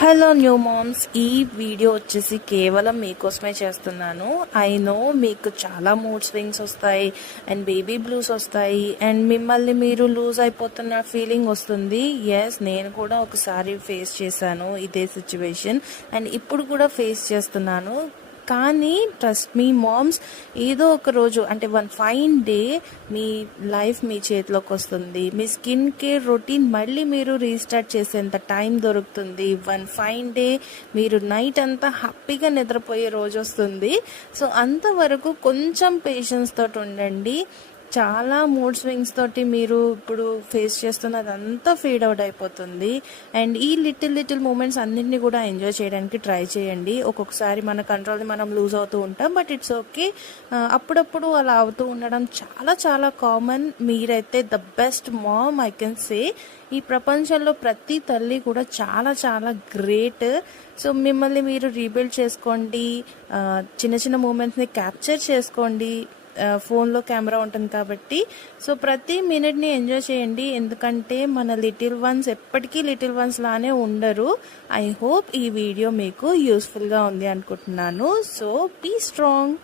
Hello new moms, ఈ video వచ్చేసి కేవలం మీకోసమే చేస్తున్నాను. ఐ నో మీకు చాలా మూడ్ స్వింగ్స్ వస్తాయి అండ్ బేబీ బ్లూస్ వస్తాయి అండ్ మిమ్మల్ని మీరు లూజ్ అయిపోతున్న ఫీలింగ్ వస్తుంది. ఎస్, నేను కూడా ఒకసారి ఫేస్ చేశాను ఇదే సిచ్యువేషన్ అండ్ ఇప్పుడు కూడా ఫేస్ చేస్తున్నాను. కానీ ట్రస్ట్ మీ మామ్స్, ఏదో ఒక రోజు అంటే వన్ ఫైన్ డే మీ లైఫ్ మీ చేతిలోకి వస్తుంది. మీ స్కిన్ కేర్ రొటీన్ మళ్ళీ మీరు రీస్టార్ట్ చేసేంత టైం దొరుకుతుంది. వన్ ఫైన్ డే మీరు నైట్ అంతా హ్యాపీగా నిద్రపోయే రోజు వస్తుంది. సో అంతవరకు కొంచెం పేషెన్స్ తోటి ఉండండి. చాలా మూడ్ స్వింగ్స్ తోటి మీరు ఇప్పుడు ఫేస్ చేస్తున్నదంతా ఫీడ్ అవుట్ అయిపోతుంది. అండ్ ఈ లిటిల్ మూమెంట్స్ అన్నింటినీ కూడా ఎంజాయ్ చేయడానికి ట్రై చేయండి. ఒక్కొక్కసారి మన కంట్రోల్ని మనం లూజ్ అవుతూ ఉంటాం, బట్ ఇట్స్ ఓకే. అప్పుడప్పుడు అలా అవుతూ ఉండడం చాలా చాలా కామన్. మీరైతే the best mom I can say. ఈ ప్రపంచంలో ప్రతి తల్లి కూడా చాలా చాలా గ్రేట్. సో మిమ్మల్ని మీరు రీబిల్డ్ చేసుకోండి. చిన్న చిన్న మూమెంట్స్ని క్యాప్చర్ చేసుకోండి. ఫోన్లో కెమెరా ఉంటుంది కాబట్టి. సో ప్రతి మినిట్ని ఎంజాయ్ చేయండి, ఎందుకంటే మన లిటిల్ వన్స్ ఎప్పటికీ లిటిల్ వన్స్ లానే ఉండరు. ఐ హోప్ ఈ వీడియో మీకు యూస్ఫుల్గా ఉంది అనుకుంటున్నాను. So be strong.